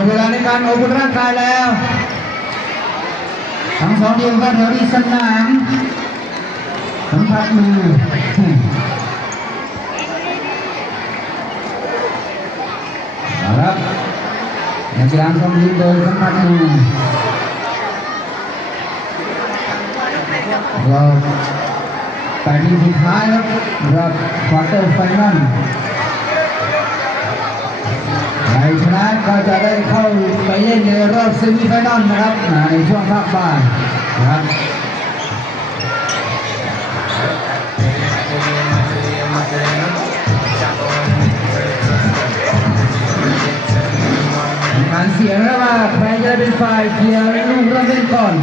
ดเวลาในการอบอุ่นร่างกายแล้วทั้งสองทีมก็แถวที่สนามสัมผัสมือครับนักกีฬาต้องยืนโดยสัมผัสมือเราไปที่สุดท้ายครับรับควอเตอร์ไฟนอลใครชนะก็จะได้เข้าไปเล่นในรอบเซมิไฟนอลนะครับในช่วงภาคบ่ายนะครับการเสียงแล้วว่าใครจะเป็นฝ่ายเคลียร์ลูกเริ่มเล่นก่อน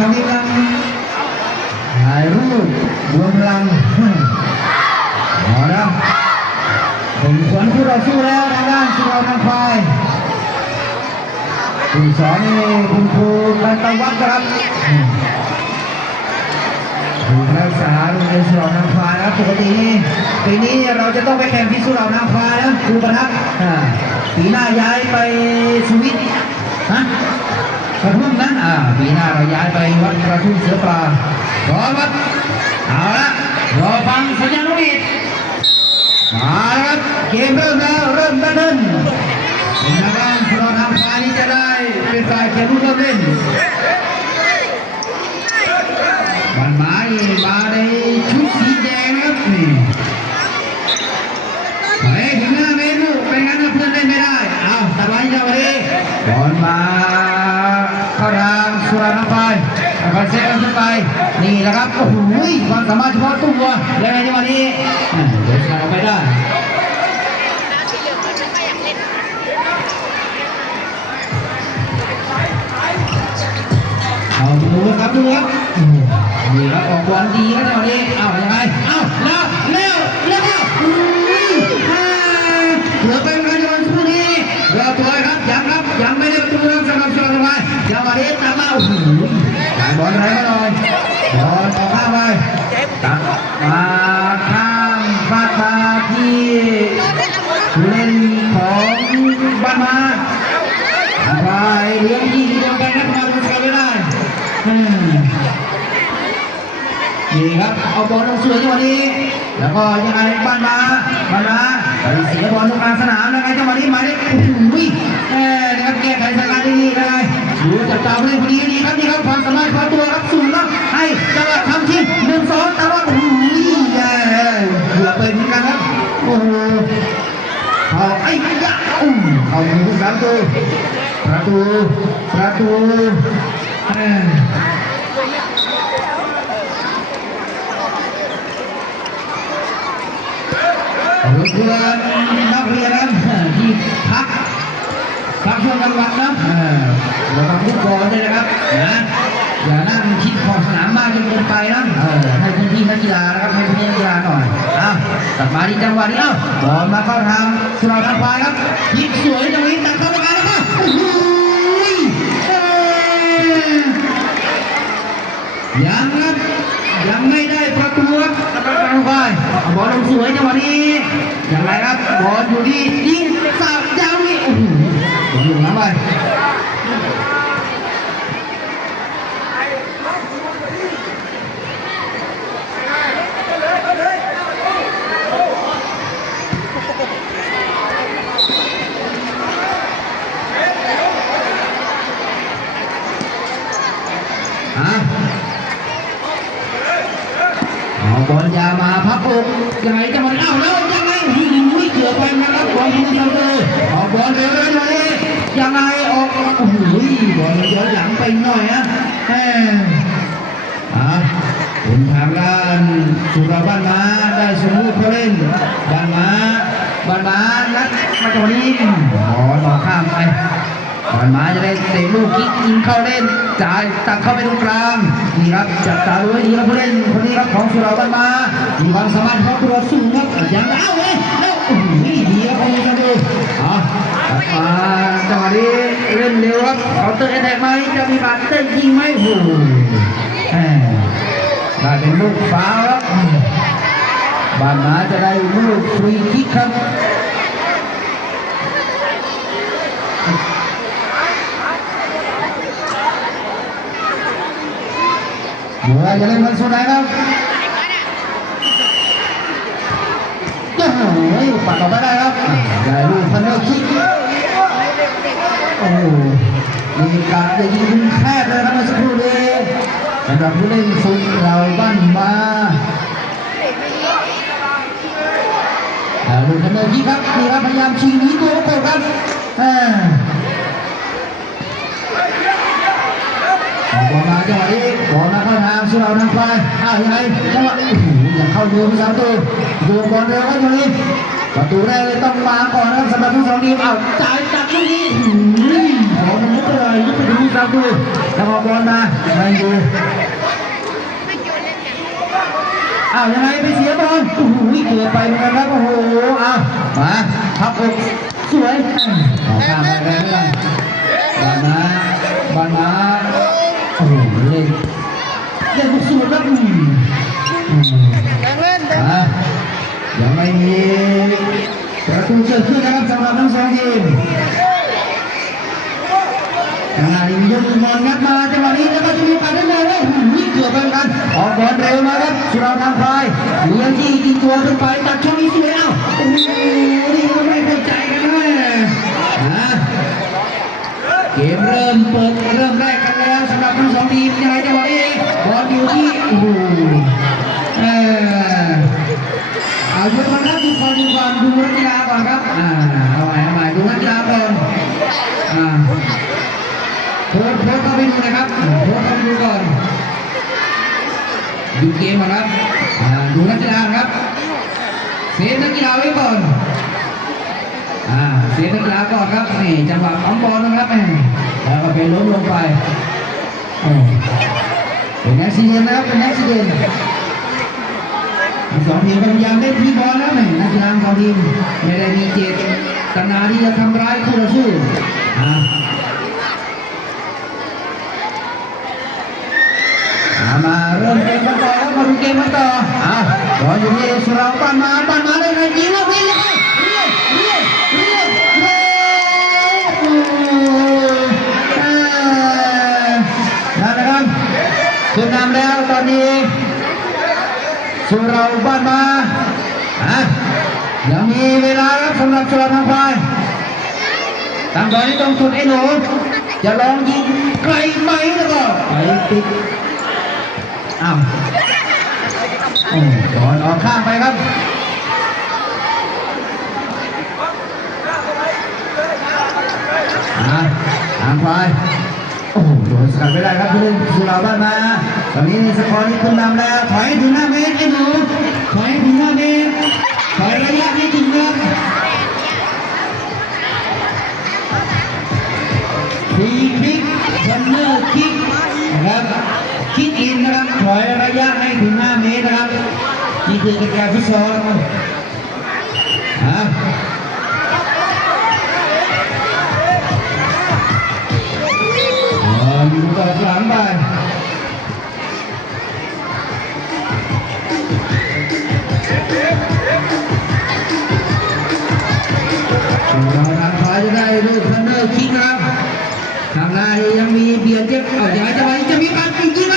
สองทีมกำลังถ่ายรูปรวมพลังเอาละผมสวนคู่ต่อสู้แล้วทางด้านสุราทางควายคุณสอนนี่คุณครูกันตะวัฒน์ครับคุณนักศึกษาโรงเรียนสุราทางควายครับปกติปีนี้เราจะต้องไปแข่งที่สุราทางควายนะครูประทับปีหน้าย้ายไปสวิตนะกระทุ่มนั้นปีหน้าเราย้ายไปวัดกระทุ่มเสือปลารอวัดเอาละรอฟังสัญญาณนกหวีดมาครับเกมเริ่มแล้วเริ่มต้นเป็นนักการสุราทางควายนี้จะได้เป็นฝ่ายเขียนลูกเล่นบอลมาในชุดสีแดงนะครับนี่ไปถึง5 เมตรลูกเป็นงั้นเพื่อนเล่นไม่ได้เอาตัดไว้เจ้าวันนี้บอลมาเข้าทางสุราทางควายคอยเซฟกันขึ้นไปนี่แหละครับโอ้โหความสามารถเฉพาะตัวยังไงในวันนี้เดินทางไปได้เอาดูครับนี่ครับออกบอลดีครับในวันนี้เอายังไงเอาแล้วเร็วเหลือเป็นการโยนคู่นี้เราตัวครับยังไม่ได้ประตูสำหรับสุราษฎร์ธานียังมาเล่นตามมาบอลอะไรก็หน่อยบอลออกข้างไปตัดมาข้ามฟาดมาที่เล่นของบ้านมาไปเลี้ยงยิงโดนกันนักบอลก็ไม่ได้นี่ครับเอาบอลลงสวยจังหวะนี้แล้วก็ยังไงบ้านมาไปเสียบอลลงกลางสนามแล้วไงจังหวะนี้มาได้นะครับแก้ไขสถานการณ์ดีๆเลยดูจับตาผู้เล่นคนนี้ดีครับนี่ครับความสามารถความตัวครับสูงครับให้จังหวะทำทีม1-2แต่ว่าเกือบเป็นเหมือนกันครับโอ้โหเอาไอ้ยะเอามือประตูเพื่อนนักเรียนนะที่พักช่วงกลางวันนะเราทำทุกคนเลยนะครับอย่านั่งคิดขอบสนามมากจนเกินไปนะให้พื้นที่นักกีฬานะครับให้พื้นที่นักกีฬาหน่อยกลับมาที่จังหวะนี้บอลมาเข้าทางสุราษฎร์ธานีครับยิงสวยจังหวะนี้ตัดเข้าไปแล้วก็ยังไม่ได้ประตูครับกำลังไปบอลลงสวยจังหวะนี้อย่างไรครับบอลอยู่ที่ยิงสาบยาวนี่อยู่นะไป เ กยังไงจังหวะนี้อ้าวแล้วยังไงเกือบไปนะครับบอลคุณเซาเตอร์ออกบอลเร็วเลยหน่อยยังไงออกโอ้โหบอลย้อนหลังไปหน่อยนะเป็นทางด้านสุราบ้านม้าได้สมมุติเขาเล่นบ้านม้านัดมาจังหวะนี้ต่อข้ามไปบ้านม้าจะได้เตะลูกยิงเข้าเล่นจ่ายตัดเข้าไปตรงกลางนี่ครับจับตาดูให้ดีครับผู้เล่นคนนี้ครับของสุราบ้านม้ามีความสามารถเขาตัวสูงครับยังเอาเลยแล้วดีครับคุณผู้ชมดูมาจังหวะนี้เล่นเร็วครับเขาเตะแตกไหมจะมีบาดเตะยิงไหมโอ้ได้เป็นลูกฟาวครับบ้านม้าจะได้ลูกฟรีคิกครับเดี๋ยวจะเล่นบอลสุดไหนครับโอ้โหปัดออกไปได้ครับได้ลูกพันเนอร์คิกโอ้โหมีการจะยิงมุมแคบเลยครับเมื่อสักครู่นี้สำหรับผู้เล่นสุดเราบ้านมาลูกพันเนอร์คิกครับนี่ครับพยายามชิงนี้ตัวโกครับบอลมาจังหวะนี้บอลมาเข้าทางสุราทางควายยังไงจังหวะอย่างเข้ามือพี่สาวตัวดูบอลเร็วครับตรงนี้ประตูแรกเลยต้องมาก่อนนะครับสำหรับทั้งสองทีมจ่ายจากตรงนี้บอลมันยุบไปเลยยุบไปดูพี่สาวตัวแล้วพอบอลมาไม่ดูยังไงไปเสียบอลเกือบไปเหมือนกันครับโอ้โหมาพับอกสวยข้ามไปเลยบอลมาโอ้โหเล่นบุกสูดครับยังไม่มีประตูเกิดขึ้นนะครับสำหรับทั้งสองทีมขณะนี้ยกบอลงัดมาจังหวะนี้แล้วก็จะมีการเล่นเลยเกือบไปกันออกบอลเร็วมาครับสุราทางพลายเลี้ยงที่ตีตัวขึ้นไปตัดช่องนี้สวยโอ้โหนี่ก็ไม่เข้าใจกันนะเกมเริ่มแรกกันแล้วสำหรับทั้งสองทีมยังไงจังหวะนี้บอลอยู่ที่โอ้โหหยุดก่อนครับดูนักกีฬาก่อนครับเอาใหม่ดูนักกีฬาก่อนโค้ชเข้าไปดูนะครับโค้ชเข้าไปดูก่อนดูเกมก่อนครับดูนักกีฬาครับเซฟนักกีฬาไว้ก่อนเสียนักกีฬาก่อนครับนี่จังหวะของบอลนะครับแล้วก็ไปล้มลงไปเป็นแอคซิเดนต์นะครับเป็นแอคซิเดนต์สองทีมพยายามเล่นที่บอลแล้วนักกีฬาสองทีมไม่ได้มีเจตนาที่จะทำร้ายคู่ต่อสู้มาเริ่มเกมกันต่อแล้วมาดูเกมกันต่อบอลอยู่ที่สุราบ้านมาได้ไงยิงแล้วยิงแล้วขึ้นนำแล้วตอนนี้สุราบ้านมายังมีเวลาครับสำหรับสุราทางควายตั้งตอนนี้ต้องจุดไอ้หนูจะลองยิงไกลไหมแล้วก็ไปติดบอลออกข้างไปครับทางควายโอ้โหโดนสกัดไม่ได้ครับผู้เล่นสุราบ้านมาตอนนี้ในสกอร์นี้ขึ้นนำแล้วถอยถึง5 เมตรไอ้หนูถอยถึง5 เมตรถอยระยะให้ถึงครับฟรีคิกคอร์เนอร์คิกนะครับคิกอินนะครับถอยระยะให้ถึง5 เมตรนะครับนี่คือกติกาฟุตซอลนะครับอยู่ต่อหลังไปสุราทางขวาจะได้ลูกคอร์เนอร์คิกครับทางหน้ายังมีเบียดเจ็บอย่าจะไปจะมีการยิงไหม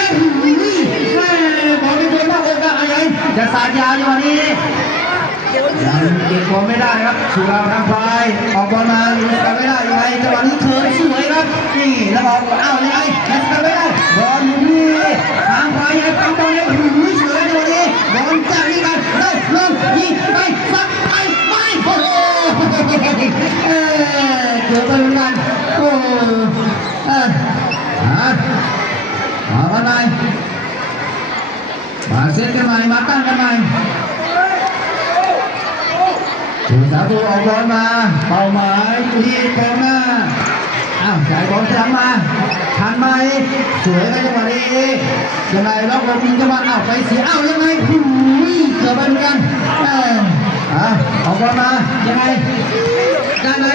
บอลไม่โดนมากเลยครับอะไรจะสาดยาวอยู่วันนี้ยังเก็บบอลไม่ได้ครับสุราทางขวาออกบอลมาอยู่กันไม่ได้ยังไงจังหวะนี้เขินสวยครับนี่แล้วบอกยังไงยังกันไม่ได้บอลอยู่ที่ทางขวายังปั๊มบอลเลยสวยจังหวะนี้บอล อนจากนี้กันลงยิงไปสักไปโอ้โหเกือบไปเหมือนกันโอ้เอากันใหม่มาเซตกันใหม่มาตั้งกันใหม่ผู้สาประตูออกบอลมาเป้าหมายที่กองหน้าจ่ายบอลกลับมาทันไหมสวยในจังหวะนี้ยังไงล็อกบอลยิงจังหวะไปเสียยังไงเกือบไปเหมือนกันออกบอลมายังไงได้ไหม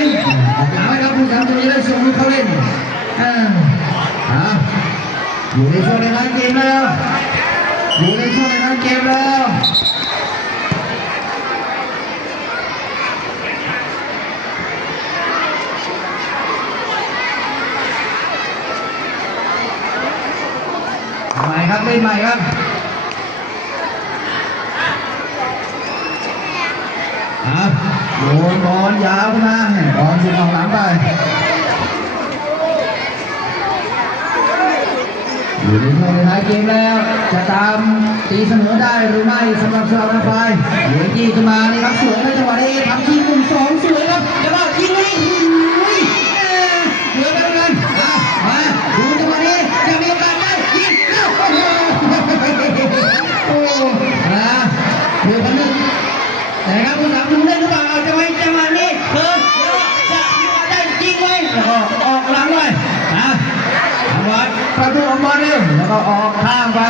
หาไหมครับผู้สาประตูจะได้ส่งลูกเข้าเล่นอยู่ในช่วงในท้ายเกมแล้วอยู่ในช่วงในท้ายเกมแล้วใหม่ครับเล่นใหม่ครับโยนบอลยาวมาบอลถูกออกหลังไปอยู่ในช่วงในท้ายเกมแล้วจะตามตีเสมอได้หรือไม่สำหรับสาวน้ำพายเหลือกี้ขึ้นมานี่ครับสวยในจังหวะนี้ทำทีม1-2สวยครับจังหวะยิงเลยเหลือไปกันมาดูจังหวะนี้จะมีโอกาสได้ยิงแล้วโอ้เหลือคนนึงแต่ครับผู้สาวดูได้หรือเปล่าจะไว้จังหวะนี้จะได้ยิงไหมแล้วก็ออกหลังเลยประตูออกมาเร็วแล้วก็ออกข้างไป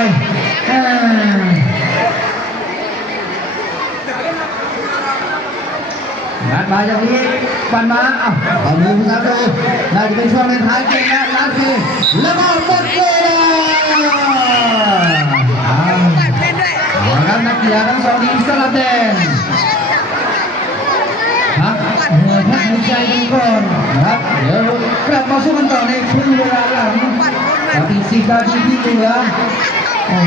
งัดมาอย่างนี้ฟันมาเอามือผู้สาประตูน่าจะเป็นช่วงในท้ายเกมแล้วนัดทีแล้วก็หมดเวลาครับนักกีฬาทั้งสองทีมสลับแดงพักหายใจกันก่อนนะครับเดี๋ยวกลับมาสู้กันต่อในครึ่งเวลาหลังกับอีก10 นาทีที่เหลือโอ้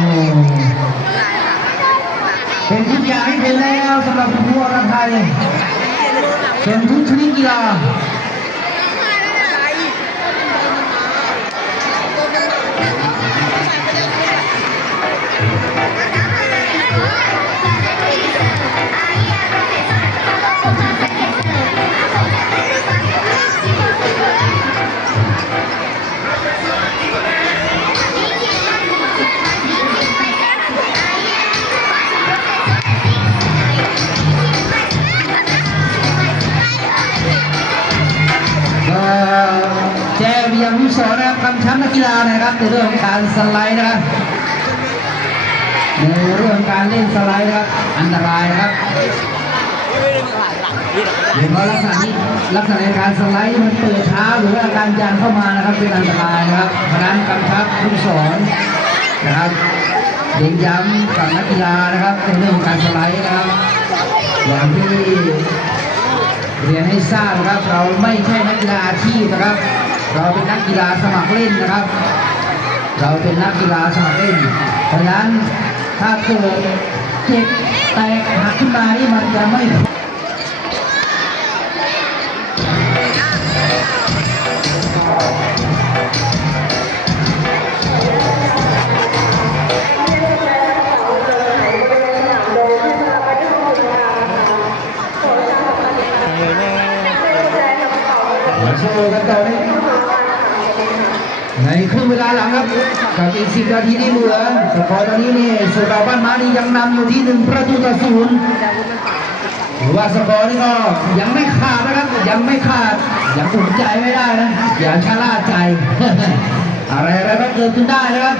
เป็นทุกอย่างให้เป็นแล้วสำหรับผู้บอลไทยเป็นทุกชนิดกีฬาแจ้งไปยังผู้สอนนะครับกำชับนักกีฬานะครับในเรื่องของการสไลด์นะครับในเรื่องการเล่นสไลด์นะครับอันตรายนะครับเห็นว่าลักษณะในการสไลด์มันเปิดเท้าหรือว่าการยันเข้ามานะครับเป็นอันตรายนะครับเพราะนั้นกำชับผู้สอนนะครับเน้นย้ำกับนักกีฬานะครับในเรื่องของการสไลด์นะครับอย่างที่เรียนให้ทราบนะครับเราไม่ใช่นักกีฬาอาชีพนะครับเราเป็นนักกีฬาสมัครเล่นนะครับเราเป็นนักกีฬาสมัครเล่นเพราะฉะนั้นถ้าเกิดเจ็บแตกหักขึ้นมานี่มันจะไม่โชว์กันต่อในครึ่งเวลาหลังครับกับอีก10 นาทีที่เหลือสกอร์ตอนนี้นี่สุราบ้านม้านี่ยังนำอยู่ที่1-0หรือว่าสกอร์นี่ก็ยังไม่ขาดนะครับยังไม่ขาดยังอุ่นใจไม่ได้นะอย่าชะล่าใจ อะไรก็เกิดขึ้นได้นะครับ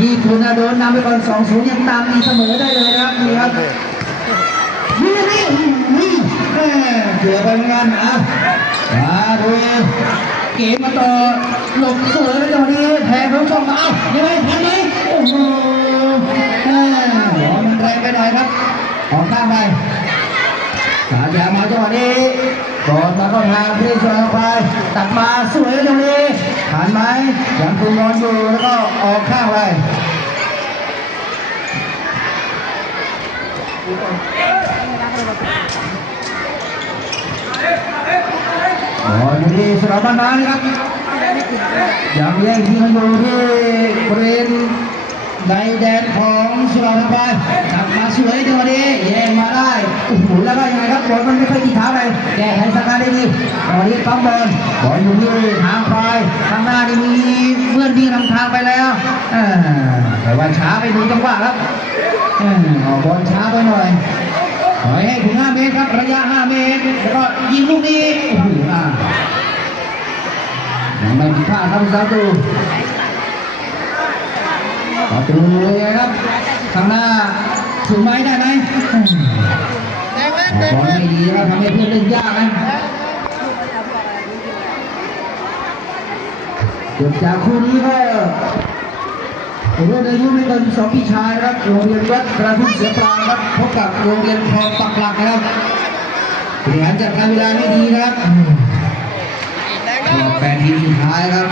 ญี่ปุ่นโดนนำไปก่อน2-0ยังตามตีเสมอได้เลยนะครับนี่ครับเกือบไปเหมือนกันมาดูเกมมาต่อหลบสวยเลยจังหวะนี้แทงเขาช่องมายังไงทันไหมโอ้โหหัวมันแรงไปหน่อยครับออกข้างไปสาดยามาจังหวะนี้ก่อนมาก็ทางที่ชนไปตัดมาสวยจังเลยทันไหมยังคุมบอลอยู่แล้วก็ออกข้างไปอยู่ที่สนามบ้านนานะครับอย่างแย่งที่เขาอยู่ที่บริเวณ ในแดนของสุราษฎร์ธานีกลับมาสวยจังหวะนี้แย่งมาได้โอ้โหแล้วก็ยังไงครับบอลมันไม่ค่อยติดเท้าเลยแก้ไขสถานการณ์ได้ดีตอนนี้ปั๊มบอลอยู่ที่ทางไปข้างหน้านี่มีเพื่อนวิ่งนำทางไปแล้วแต่ว่าช้าไปดูจังหวะครับบอลช้าไปหน่อยถอยให้ถึง5 เมตรครับระยะ5 เมตรแล้วก็ยิงลูกนี้โอ้โหยังไม่มีพลาดครับสาวตูประตูเลยครับข้างหน้าถึงไหมได้ไหมบอลไม่ดีครับทำให้เพื่อนเล่นยากนะจบจากคู่นี้ก็รุ่นอายุไม่เกิน12 ปีชายครับโรงเรียนวัดกระทุ่มเสือปลาครับพบกับโรงเรียนคลองปักหลักนะครับบริหารจัดการเวลาไม่ดีนะครับ8 ทีมสุดท้ายครับ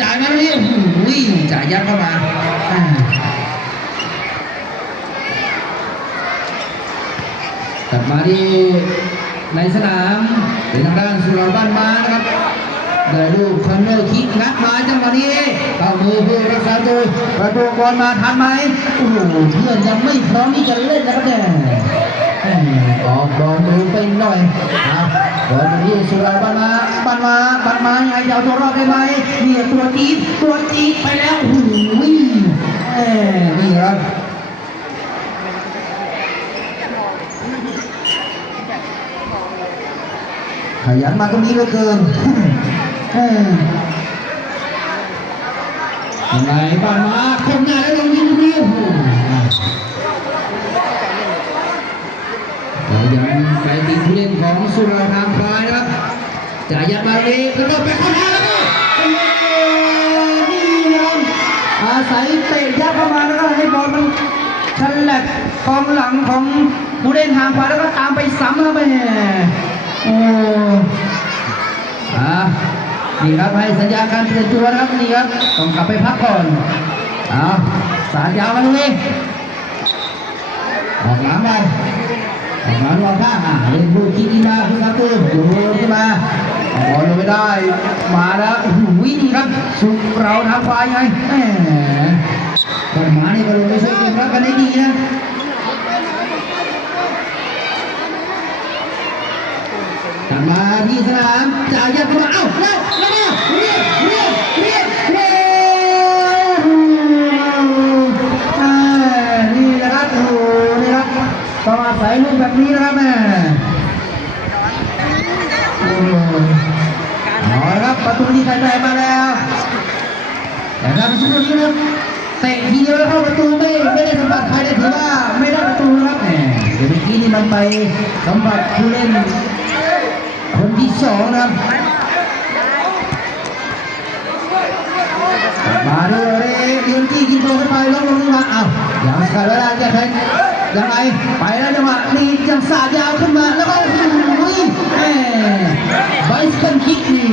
จ่ายมาเลยจ่ายยัดเข้ามากลับมาที่ในสนามเป็นทางด้านสุราษฎร์บ้านมานะครับได้ลูกคอนเนอร์คิกงัดมาจังหวะนี้เข้ามือเพื่อรักษาตัวประตูบอลมาทันไหมโอ้โหเพื่อนยังไม่พร้อมที่จะเล่นนะครับเนี่ยออกบอลมือไปหน่อยบอลที่สุราษฎร์บ้านมายังไงจะเอาตัวรอดได้ไหมเนี่ยตัวจี๊ดไปแล้วโอ้โหนี่ครับขยันมาตรงนี้เหลือเกินยังไงบ้านมาคมหน้าแล้วลงยิงเรียวยังไปติดผู้เล่นของสุราษฎร์ธานีนะครับจ่ายยัดมาเลยแล้วก็ไปเข้าทางแล้วนี่นะครับอาศัยเตะยัดเข้ามาแล้วก็ให้บอลมันฉลับกองหลังของผู้เล่นทางขวาแล้วก็ตามไปซ้ำเข้าไปโอ้นี่ครับให้สัญญาการเปลี่ยนตัวนะครับนี่ครับต้องกลับไปพักก่อนสารยาวมาตรงนี้ออกหลังไปออกหลังวางข้างเล่นลูกคิกมาคุณครับตัวอยู่ขึ้นมาบอลลงไม่ได้มาแล้ววิ่งครับสุดเราทางขวาไงต้นหมานี่ก็ลงไปช่วยเกมรับกันได้ดีนะกลับมาที่สนามจ่ายยัดเข้ามาเรียนี่นะครับนี่ครับต้องอาศัยลูกแบบนี้นะครับแม่ครับประตูที่ใส่มาแล้วแต่การเป็นชุดนี้นะครับเตะทีเดียวแล้วเข้าประตูไม่ได้สัมผัสใครได้ถือว่าไม่ได้ประตูนะครับเดี๋ยวเมื่อกี้นี่มันไปสัมผัสผู้เล่นคนที่2นะครับมาเลยยืนที่กินโตขึ้นไปลงมาอย่างขาดเวลาจะแทงยังไงไปแล้วจังหวะนี่จังสาดยาวขึ้นมาแล้วก็ไบสกันคิกนี่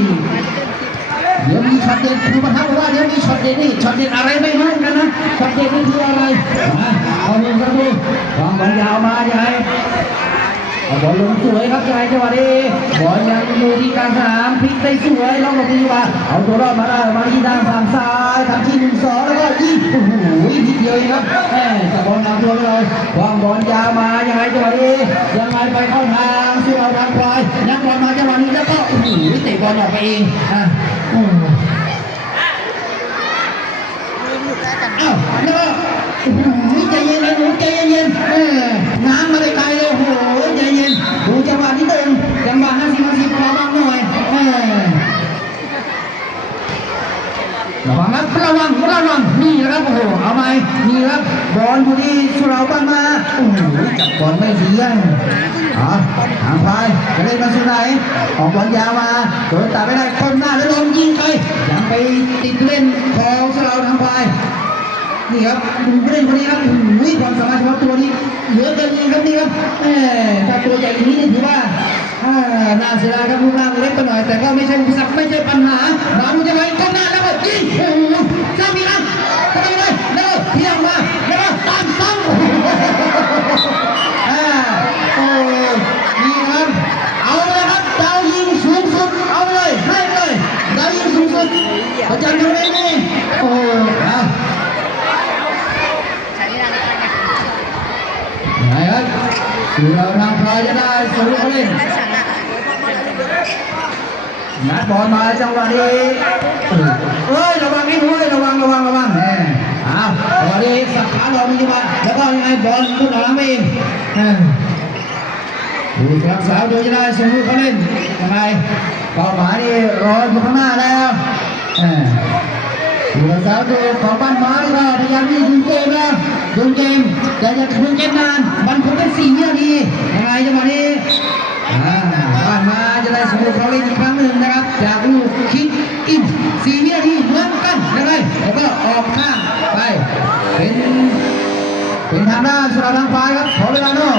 เดี๋ยวมีช็อตเด็ดคือประทับว่าเดี๋ยวมีช็อตเด็ดนี่ช็อตเด็ดอะไรไม่รู้กันนะช็อตเด็ดนี่คืออะไรเอาลงกระดูวางบอลยาวมายังไงบอลลงสวยครับยังไงจังหวะนี้บอลยังอยู่ที่กลางสนามพลิกได้สวยล็อกลงที่มาเอาตัวรอดมาได้มาที่ทางฝั่งซ้ายทำที่1-2แล้วก็ยิงโอ้โหทีเดียวเองครับจับบอลนำตัวไปเลยวางบอลยาวมายังไงจังหวะนี้ยังไงไปเข้าทางสุราษฎร์ธานีนักบอลมาจังหวะนี้แล้วก็โอ้โหเตะบอลออกไปเองแล้วก็ใจเย็นเลยหนูใจเย็นน้ำมาเลยไกลเลยโอ้โหใจเย็นดูจังหวะนิดนึงจังหวะ50ระวังหน่อยระวังครับระวังนี่นะครับโอ้โหเอาไหมนี่ครับบอลอยู่ที่สุราษฎร์บ้านมาโอ้โหจับบอลไม่ดีทางพายจะเล่นมาสุดไหนออกบอลยาวมาโดนตัดไม่ได้ก้มหน้าแล้วโดนยิงไปยังไปติดเล่นของสุราษฎร์ทางพายนี่ครับผู้เล่นคนนี้ครับความสามารถเฉพาะตัวนี้เหลือเกินจริงครับนี่ครับถ้าตัวใหญ่อย่างนี้นี่ถือว่าน่าเสียดายครับรูปร่างเล็กไปหน่อยแต่ก็ไม่ใช่อุปสรรคไม่ใช่ปัญหามาดูจะไงก้มหน้าแล้วก็ยิงสร้างมีอันทำไมเลยแล้วเที่ยงมาแล้วก็ตามซ้ำนี่ครับเอาเลยครับดาวยิงสูงสุดเอาเลยให้เลยดาวยิงสูงสุดประจันอยู่ในนี้ างพลายจะได้สูงเขาเล่นนัดบอลมาจังหวะนี้เอ้ยระวังนิดด้วยระวังเนี่ยอ้าวจังหวะนี้สับขาหลอกมันจะมาแล้วก็ยังไงบอลพุ่งหลังไปเองผู้รักษาโดยจะได้สูงเขาเล่นยังไงเป้าหมายนี่รออยู่ข้างหน้าแล้วผู้รักษาตัวของบ้านไม้ก็พยายามที่จะดึงเกมแล้วดึงเกมแต่จะดึงเกมนานมันคงเป็น4 วินาทียังไงจังหวะนี้บ้านมาจะได้สมบูรณ์เขาเล่นอีกครั้งหนึ่งนะครับจากลูกคิกอิน4 วินาทีเหมือนกันนะครับแล้วก็ออกข้างไปเป็นทางด้านสุราษฎร์ทางฝ่ายครับขอเวลาโน่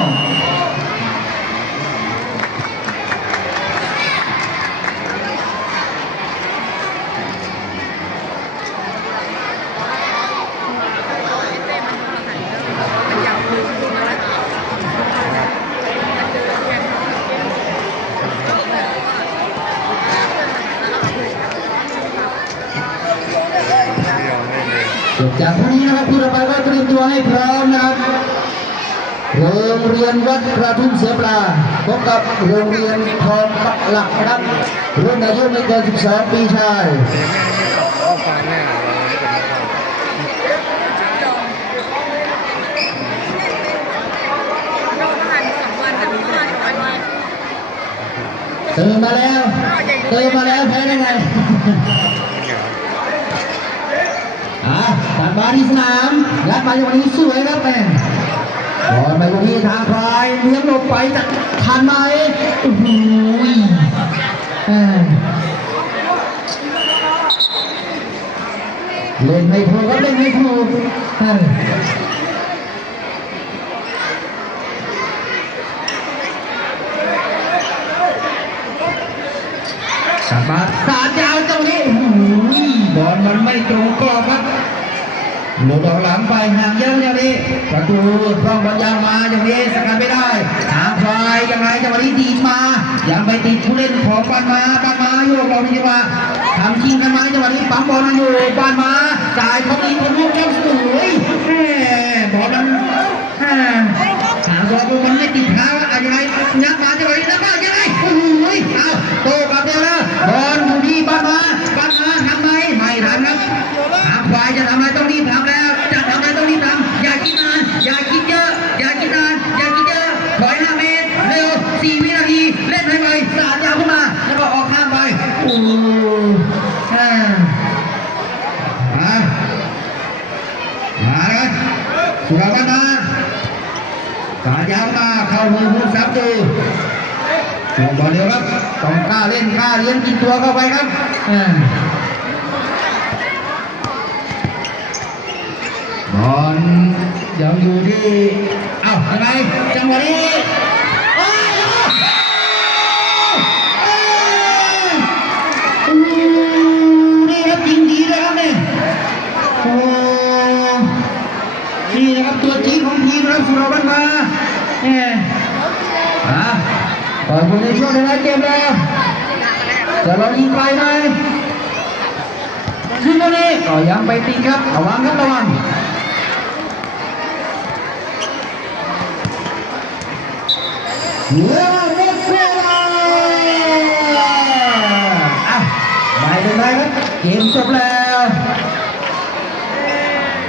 จากพรุ่งนี้นะครับผู้ต่อไปก็เตรียมตัวให้พร้อมนะครับโรงเรียนวัดกระทุ่มเสือปลาพบกับโรงเรียนคลองปักหลักนะครับรุ่นอายุไม่เกิน12 ปีชายเติมมาแล้วแพ้ได้ไงตัดมาที่สนามยัดมาอย่างนี้สวยครับแม่บอลไปตรงนี้ทางพลายเลี้ยงลงไปจะทันไหมโอ้โหเล่นไม่ถูกครับเล่นไม่ถูกสับมาสาดยาวตรงนี้บอลมันไม่ตรงกรอบครับหลุดออกหลังไปห่างเยอะอย่างนี้ประตูช่องบอลยางมาอย่างนี้สกัดไม่ได้หางพลายยังไงจังหวะนี้ดีมายังไปติดผู้เล่นของบ้านมาโยกเราดีกว่าทำชิงกันมาจังหวะนี้ปั๊มบอลมาอยู่บ้านมาจ่ายเขาดีคนลูกแก้วสวยบอลมันหาบอลมันไม่ติดเท้าอะไรยัดมาจังหวะนี้แล้วก็ยังไงโอ้ยเอาโตกับเดียวแล้วบอลอยู่ที่บ้านมาทำไมไม่ทันครับหางพลายจะทำอะไรต้องรีบทำแล้วจะทำอะไรต้องรีบทำอย่าคิดนานอย่าคิดเยอะถอย5 เมตรเร็ว4 วินาทีเล่นให้ไปสาดยาวขึ้นมาแล้วก็ออกข้างไปโอ้มาเลยสุราษฎร์มาสาดยาวมาเข้ามือผู้สับดูส่งบอลเร็วครับต้องกล้าเล่นกล้าเลี้ยงกินตัวเข้าไปครับบอลยังอยู่ที่ยังไงจังหวะนี้นี่ครับยิงดีเลยครับเนี่ยนี่นะครับตัวจริงของทีมครับสุราษฎร์มาต่ออยู่ในช่วงท้ายเกมแล้วจะลองยิงไกลไหมขึ้นมาเลยก็ยังไปตีครับระวังเหลือเม็ดเดียวไม่เป็นไรครับเกมจบแล้ว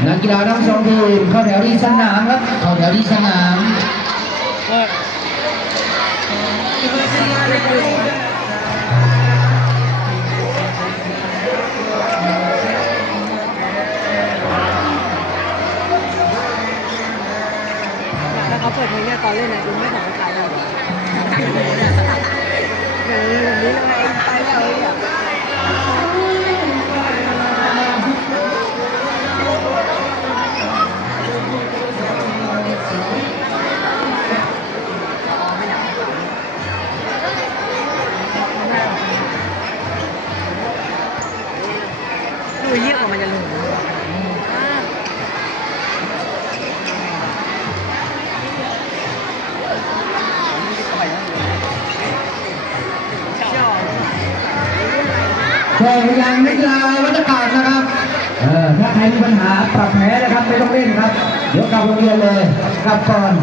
นักกีฬาทั้ง2 ทีมเข้าแถวที่สนามครับเข้าแถวที่สนามแล้วเขาเปิดเพลงเนี่ยตอนเล่นนะดูไม่ของใครเลยแบบนี้เลยไปแล้วดูเยี่ยมกว่ามันจะหลุดก็ยังนักกีฬาวัฒนการนะครับถ้าใครมีปัญหาปรับแผลนะครับไม่ต้องเล่นครับเดี๋ยวกลับโรงเรียนเลยกลับก่อน